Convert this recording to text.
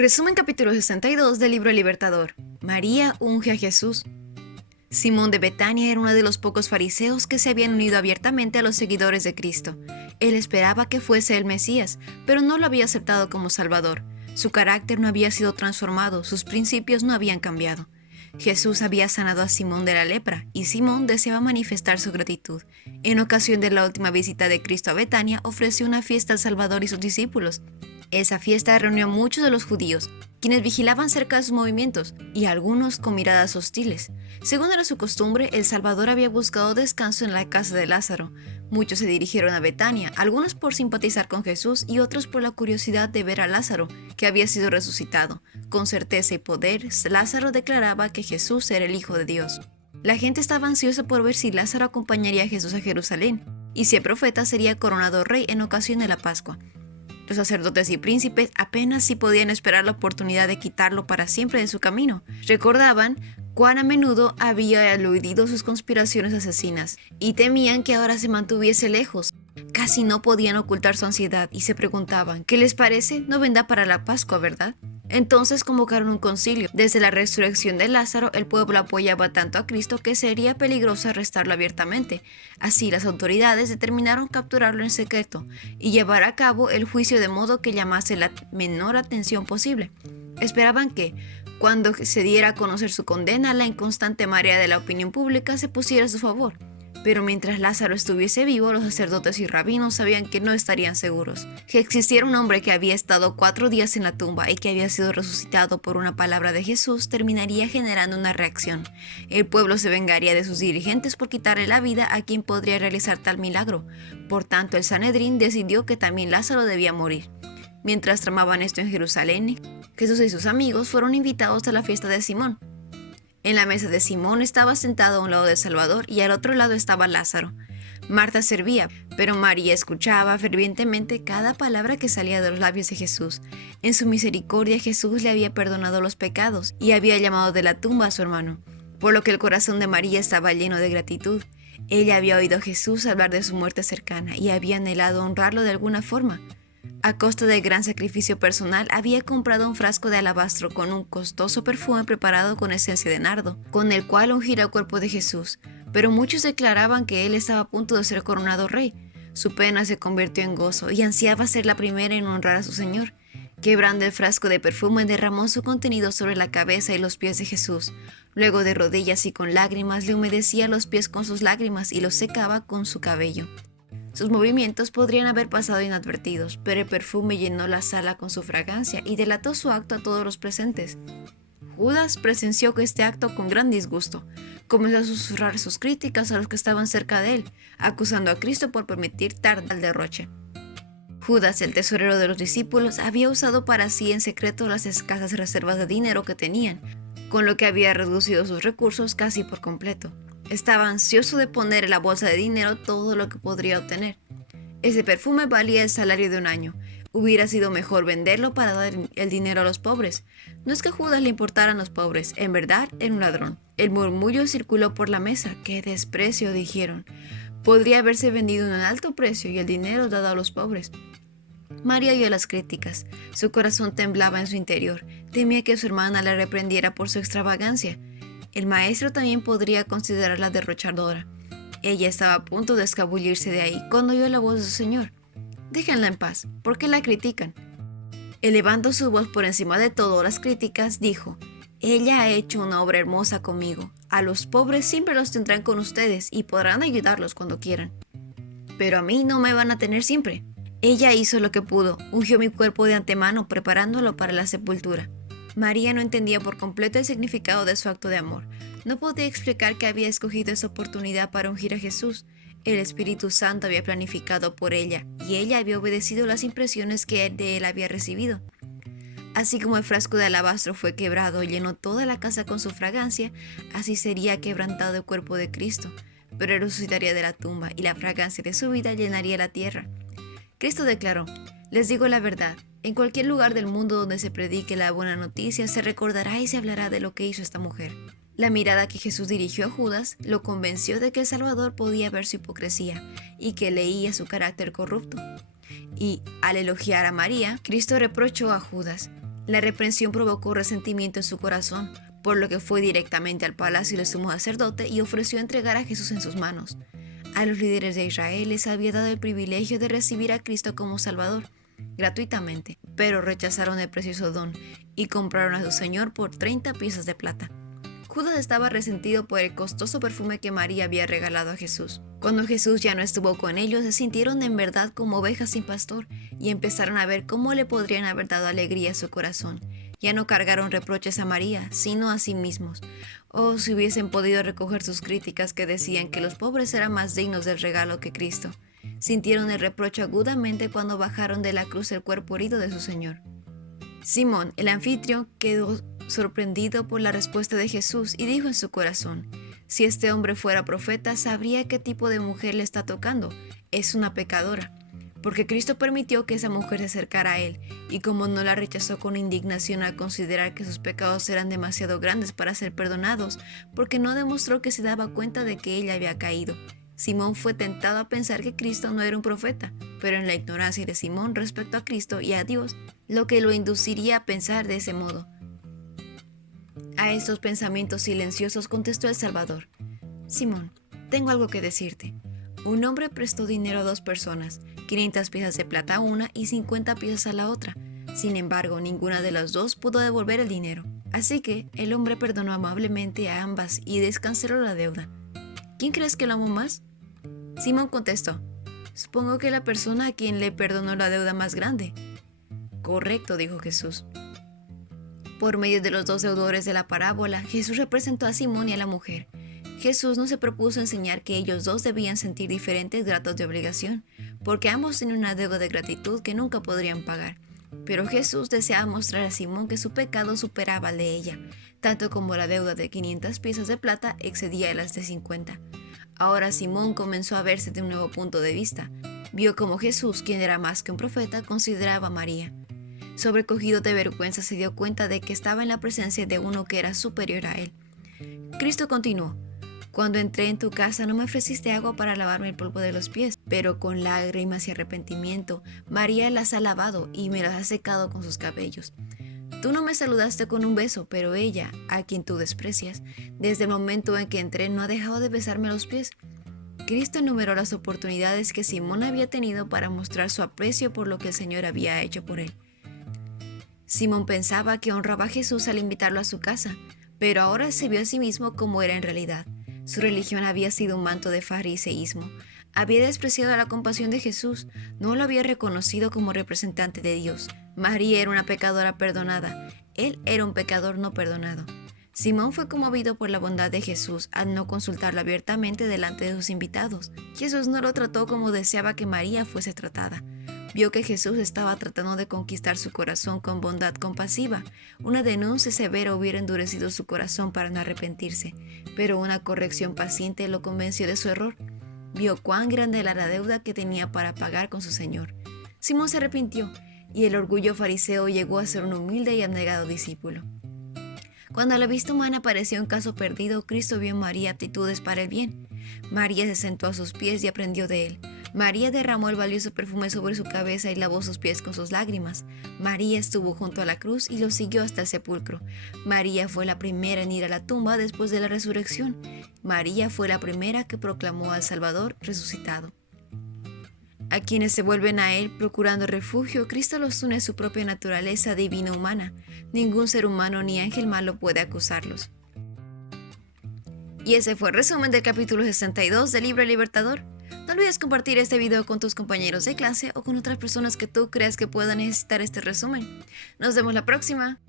Resumen capítulo 62 del libro El Libertador. María unge a Jesús. Simón de Betania era uno de los pocos fariseos que se habían unido abiertamente a los seguidores de Cristo. Él esperaba que fuese el Mesías, pero no lo había aceptado como Salvador. Su carácter no había sido transformado, sus principios no habían cambiado. Jesús había sanado a Simón de la lepra, y Simón deseaba manifestar su gratitud. En ocasión de la última visita de Cristo a Betania, ofreció una fiesta al Salvador y sus discípulos. Esa fiesta reunió a muchos de los judíos, quienes vigilaban cerca de sus movimientos, y algunos con miradas hostiles. Según era su costumbre, el Salvador había buscado descanso en la casa de Lázaro. Muchos se dirigieron a Betania, algunos por simpatizar con Jesús y otros por la curiosidad de ver a Lázaro, que había sido resucitado. Con certeza y poder, Lázaro declaraba que Jesús era el Hijo de Dios. La gente estaba ansiosa por ver si Lázaro acompañaría a Jesús a Jerusalén, y si el profeta sería coronado rey en ocasión de la Pascua. Los sacerdotes y príncipes apenas si podían esperar la oportunidad de quitarlo para siempre de su camino. Recordaban cuán a menudo había eludido sus conspiraciones asesinas y temían que ahora se mantuviese lejos. Casi no podían ocultar su ansiedad y se preguntaban, ¿qué les parece? No vendrá para la Pascua, ¿verdad? Entonces convocaron un concilio. Desde la resurrección de Lázaro, el pueblo apoyaba tanto a Cristo que sería peligroso arrestarlo abiertamente. Así, las autoridades determinaron capturarlo en secreto y llevar a cabo el juicio de modo que llamase la menor atención posible. Esperaban que, cuando se diera a conocer su condena, la inconstante marea de la opinión pública se pusiera a su favor. Pero mientras Lázaro estuviese vivo, los sacerdotes y rabinos sabían que no estarían seguros. Que existiera un hombre que había estado 4 días en la tumba y que había sido resucitado por una palabra de Jesús terminaría generando una reacción. El pueblo se vengaría de sus dirigentes por quitarle la vida a quien podría realizar tal milagro. Por tanto, el Sanedrín decidió que también Lázaro debía morir. Mientras tramaban esto en Jerusalén, Jesús y sus amigos fueron invitados a la fiesta de Simón. En la mesa de Simón estaba sentado a un lado de Salvador y al otro lado estaba Lázaro. Marta servía, pero María escuchaba fervientemente cada palabra que salía de los labios de Jesús. En su misericordia Jesús le había perdonado los pecados y había llamado de la tumba a su hermano, por lo que el corazón de María estaba lleno de gratitud. Ella había oído a Jesús hablar de su muerte cercana y había anhelado honrarlo de alguna forma. A costa del gran sacrificio personal, había comprado un frasco de alabastro con un costoso perfume preparado con esencia de nardo, con el cual ungir el cuerpo de Jesús. Pero muchos declaraban que él estaba a punto de ser coronado rey. Su pena se convirtió en gozo y ansiaba ser la primera en honrar a su Señor. Quebrando el frasco de perfume, derramó su contenido sobre la cabeza y los pies de Jesús. Luego, de rodillas y con lágrimas, le humedecía los pies con sus lágrimas y los secaba con su cabello. Sus movimientos podrían haber pasado inadvertidos, pero el perfume llenó la sala con su fragancia y delató su acto a todos los presentes. Judas presenció este acto con gran disgusto. Comenzó a susurrar sus críticas a los que estaban cerca de él, acusando a Cristo por permitir tal derroche. Judas, el tesorero de los discípulos, había usado para sí en secreto las escasas reservas de dinero que tenían, con lo que había reducido sus recursos casi por completo. Estaba ansioso de poner en la bolsa de dinero todo lo que podría obtener. Ese perfume valía el salario de un año. Hubiera sido mejor venderlo para dar el dinero a los pobres. No es que a Judas le importaran los pobres, en verdad era un ladrón. El murmullo circuló por la mesa. ¡Qué desprecio!, dijeron. Podría haberse vendido en un alto precio y el dinero dado a los pobres. María oyó las críticas. Su corazón temblaba en su interior. Temía que su hermana la reprendiera por su extravagancia. El maestro también podría considerarla derrochadora. Ella estaba a punto de escabullirse de ahí cuando oyó la voz de su Señor. Déjenla en paz, ¿por qué la critican? Elevando su voz por encima de todas las críticas, dijo: Ella ha hecho una obra hermosa conmigo. A los pobres siempre los tendrán con ustedes y podrán ayudarlos cuando quieran. Pero a mí no me van a tener siempre. Ella hizo lo que pudo, ungió mi cuerpo de antemano preparándolo para la sepultura. María no entendía por completo el significado de su acto de amor. No podía explicar que había escogido esa oportunidad para ungir a Jesús. El Espíritu Santo había planificado por ella, y ella había obedecido las impresiones que de él había recibido. Así como el frasco de alabastro fue quebrado y llenó toda la casa con su fragancia, así sería quebrantado el cuerpo de Cristo, pero él resucitaría de la tumba, y la fragancia de su vida llenaría la tierra. Cristo declaró: Les digo la verdad, en cualquier lugar del mundo donde se predique la buena noticia, se recordará y se hablará de lo que hizo esta mujer. La mirada que Jesús dirigió a Judas lo convenció de que el Salvador podía ver su hipocresía y que leía su carácter corrupto. Y, al elogiar a María, Cristo reprochó a Judas: La reprensión provocó resentimiento en su corazón, por lo que fue directamente al palacio del sumo sacerdote y ofreció entregar a Jesús en sus manos. A los líderes de Israel les había dado el privilegio de recibir a Cristo como Salvador, gratuitamente, pero rechazaron el precioso don y compraron a su Señor por 30 piezas de plata. Judas estaba resentido por el costoso perfume que María había regalado a Jesús. Cuando Jesús ya no estuvo con ellos, se sintieron en verdad como ovejas sin pastor y empezaron a ver cómo le podrían haber dado alegría a su corazón. Ya no cargaron reproches a María, sino a sí mismos. Oh, si hubiesen podido recoger sus críticas que decían que los pobres eran más dignos del regalo que Cristo. Sintieron el reproche agudamente cuando bajaron de la cruz el cuerpo herido de su Señor. Simón, el anfitrión, quedó sorprendido por la respuesta de Jesús y dijo en su corazón: si este hombre fuera profeta, sabría qué tipo de mujer le está tocando. Es una pecadora. Porque Cristo permitió que esa mujer se acercara a él, y como no la rechazó con indignación al considerar que sus pecados eran demasiado grandes para ser perdonados, porque no demostró que se daba cuenta de que ella había caído. Simón fue tentado a pensar que Cristo no era un profeta, pero en la ignorancia de Simón respecto a Cristo y a Dios, lo que lo induciría a pensar de ese modo. A estos pensamientos silenciosos contestó el Salvador: Simón, tengo algo que decirte. Un hombre prestó dinero a 2 personas, 500 piezas de plata a una y 50 piezas a la otra. Sin embargo, ninguna de las dos pudo devolver el dinero. Así que el hombre perdonó amablemente a ambas y descanceló la deuda. ¿Quién crees que lo amó más? Simón contestó: supongo que la persona a quien le perdonó la deuda más grande. Correcto, dijo Jesús. Por medio de los 2 deudores de la parábola, Jesús representó a Simón y a la mujer. Jesús no se propuso enseñar que ellos dos debían sentir diferentes gratos de obligación, porque ambos tenían una deuda de gratitud que nunca podrían pagar. Pero Jesús deseaba mostrar a Simón que su pecado superaba al de ella, tanto como la deuda de 500 piezas de plata excedía a las de 50. Ahora Simón comenzó a verse de un nuevo punto de vista. Vio como Jesús, quien era más que un profeta, consideraba a María. Sobrecogido de vergüenza, se dio cuenta de que estaba en la presencia de uno que era superior a él. Cristo continuó: cuando entré en tu casa no me ofreciste agua para lavarme el polvo de los pies, pero con lágrimas y arrepentimiento María las ha lavado y me las ha secado con sus cabellos. Tú no me saludaste con un beso, pero ella, a quien tú desprecias, desde el momento en que entré no ha dejado de besarme los pies. Cristo enumeró las oportunidades que Simón había tenido para mostrar su aprecio por lo que el Señor había hecho por él. Simón pensaba que honraba a Jesús al invitarlo a su casa, pero ahora se vio a sí mismo como era en realidad. Su religión había sido un manto de fariseísmo. Había despreciado la compasión de Jesús, no lo había reconocido como representante de Dios. María era una pecadora perdonada, él era un pecador no perdonado. Simón fue conmovido por la bondad de Jesús al no consultarlo abiertamente delante de sus invitados. Jesús no lo trató como deseaba que María fuese tratada. Vio que Jesús estaba tratando de conquistar su corazón con bondad compasiva. Una denuncia severa hubiera endurecido su corazón para no arrepentirse, pero una corrección paciente lo convenció de su error. Vio cuán grande era la deuda que tenía para pagar con su Señor. Simón se arrepintió, y el orgullo fariseo llegó a ser un humilde y abnegado discípulo. Cuando a la vista humana parecía un caso perdido, Cristo vio en María aptitudes para el bien. María se sentó a sus pies y aprendió de él. María derramó el valioso perfume sobre su cabeza y lavó sus pies con sus lágrimas. María estuvo junto a la cruz y lo siguió hasta el sepulcro. María fue la primera en ir a la tumba después de la resurrección. María fue la primera que proclamó al Salvador resucitado. A quienes se vuelven a Él procurando refugio, Cristo los une a su propia naturaleza divina humana. Ningún ser humano ni ángel malo puede acusarlos. Y ese fue el resumen del capítulo 62 del libro El Libertador. No olvides compartir este video con tus compañeros de clase o con otras personas que tú creas que puedan necesitar este resumen. Nos vemos la próxima.